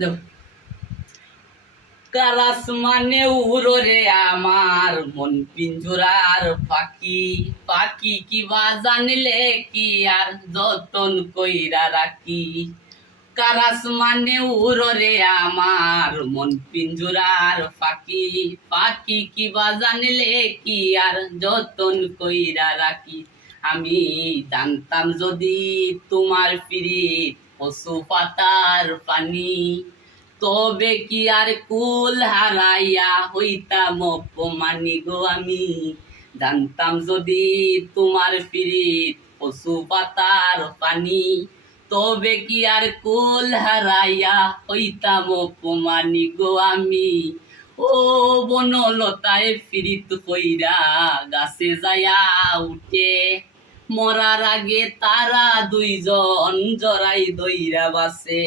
দেখো, কারাস মানে উড়রে আমার মন পিঞ্জুরার পাখি, পাখি কিবা জানিলে কি আর যতন কইরা রাখি। কারাস মানে উড়রে আমার মন পিঞ্জুরার পাখি, পাখি কিবা জানিলে কি আর যতন কইরা রাখি। আমি জানতাম যদি তোমার পিরিত পশু পাতার পানি, তবে কি আর কুল হারাইয়া হইতাম অপমানি গো আমি। জানতাম যদি তোমার পিরিত পশু পাতার পানি, তবে কি আর কুল হারাইয়া হইতাম অপমানি গো আমি। ও বনলতায় পিরিত কইরা গাছে যায়া উঠে, মরার আগে তারা দুইজন জড়াই দইরা বাসে।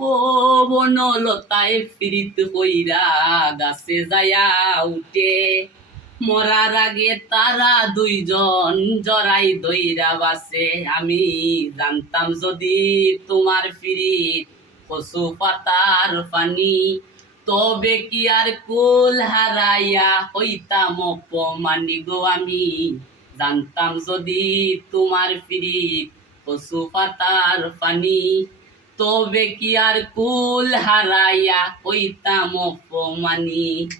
ও বনলতায় পিরিত কইরা গাছে যায়া উঠে, মরার আগে তারা দুইজন জড়াই দইরা বাসে। আমি জানতাম যদি তোমার পিরিত কচু পাতার পানি, তবে কি আর কুল হারাইয়া হইতাম অপমানি গো আমি। জানতাম যদি তোমার পিরিত কচু পাতার পানি, তবে কি আর কুল হারাইয়া হইতাম অপমানি।